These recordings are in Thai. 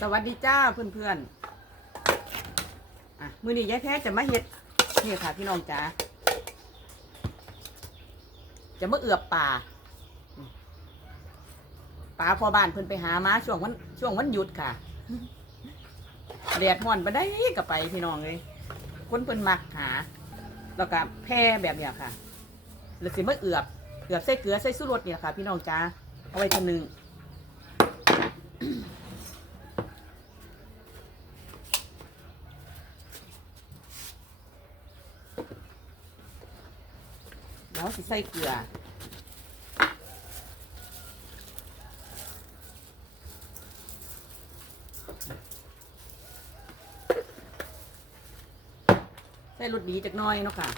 สวัสดีจ้าเพื่อนๆอะมือนี้ยายแพ้จะมาเฮ็ดนี่ค่ะพี่น้องจ๋าจะมาเอือบป่าป่าพอบ้านเพิ่นไปหามาช่วงวันช่วงวันหยุดค่ะแดดห่อนไปได้ก็ไปพี่น้องเลยคนเพิ่นมักหา แล้วก็แพร่แบบเนี้ยค่ะแล้วสิมาเอือบเอือบใส่เกลือใส่สุรสเนี่ยค่ะ พี่น้องจ๋าเอาไว้ทีหนึ่ง แล้วสิใส่เกลือใส่รสดีจักน้อยเนาะค่ะ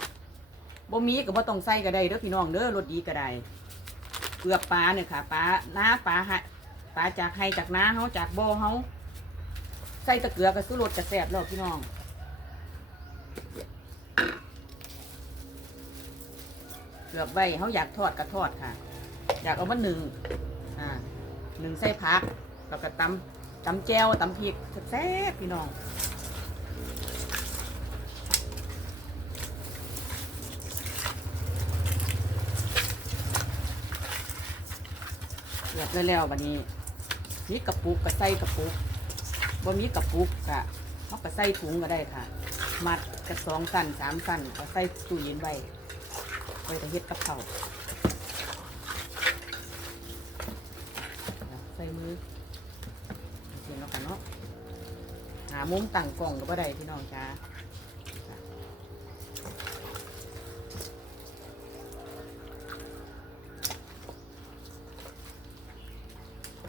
บ่มีก็บ่ต้องใส่ก็ได้เด้อพี่น้องเด้อรสดีก็ได้เกลือปลาเนี่ยค่ะปลาหน้าปลาหะปลาจากไห้จากน้าเฮาจากบ่อเฮาใส่ตะเกือกับสุรสจะแซ่บแล้วพี่น้อง เกือบไว้เขาอยากทอดก็ทอดค่ะ อยากเอามาหนึ่งอ่าหนึ่งใส่ผักแล้วก็ตำตำแจวตำพริกแซ่บๆพี่น้องเกือบได้แล้ววันนี้มีกระปุกก็ใส่กระปุกบ่มีกระปุกก็เขาก็ใส่ถุงก็ได้ค่ะ มัดกระสองสั่นสามสั่นก็ใส่ตู้เย็นไว้ ไว้จะเฮ็ดกับเขาใส่มือเสียงแล้วกันเนาะหามุมตั้งกล่องก็บ่ได้พี่น้องจ้า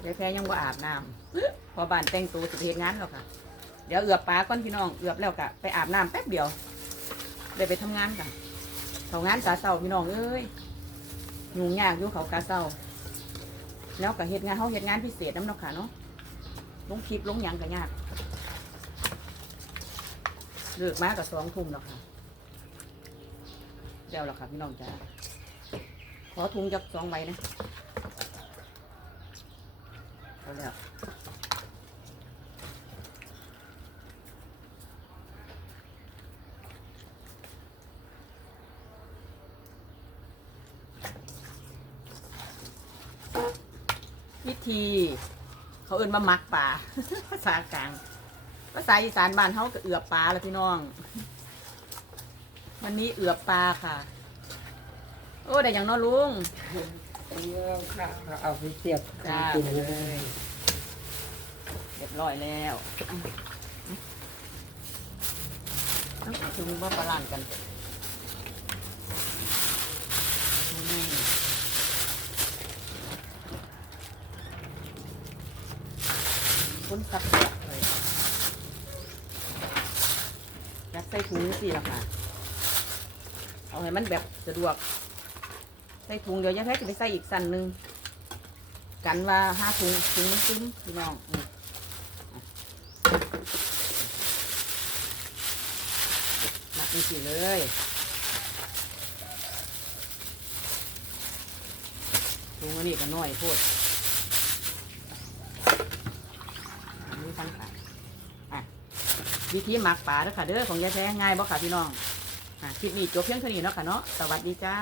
เดี๋ยแพ้ยังบ่อาบน้ำพอบ้านแต่งตัวสิไปเฮ็ดงานแล้วค่ะ เดี๋ยวเอือบปลาก่อนพี่น้อง เอือบแล้วกะไปอาบน้ำแป๊บเดียว ได้ไปทำงานกัน เขางานกาเศร้าพี่น้องเอ้ยยุ่งยากอยู่เขากาเศร้า แล้วก็เฮ็ดงานเขาเฮ็ดงานพิเศษน้ำเนาะค่ะเนาะลงคลิปลงยังก็ยากเลิกมากับสองทุ่มแล้วค่ะเดี๋ยวละค่ะพี่น้องจ้าขอถุงจักสองใบนะเอาแล้ว วิธี เขาเอิ้นมามักป่าภาษากลาง ภาษาอีสานบ้านเขาก็เอือบปลาแล้วพี่น้อง วันนี้เอือบปลาค่ะ โอ้ได้อย่างเน้อลุงเยอะค่ะเอาไปเสียบจ้า กินไปเลเลยยเรียบร้อยแล้วเอาถึงว่าปลาลานกันนี่ คุณสับเสียบเลยยัดใส่ถุงสิละค่ะ เอาให้มันแบบสะดวก ใส่ถุงเดี๋ยวยายแพ้จะไปใส่อีกสั่นหนึ่งกันว่าห้าถุงถุงมันซึ้งพี่น้องหนักนี่สิเลยถุงอันนี้ก็น้อยโพดอันนี้ ทั้งขาอะวิธีหมักปลาเด้อค่ะเด้อของยายแท้ง่ายบ่ค่ะพี่น้องอะคลิปนี้จบเพียงเท่านี้เนาะค่ะเนาะสวัสดีจ้า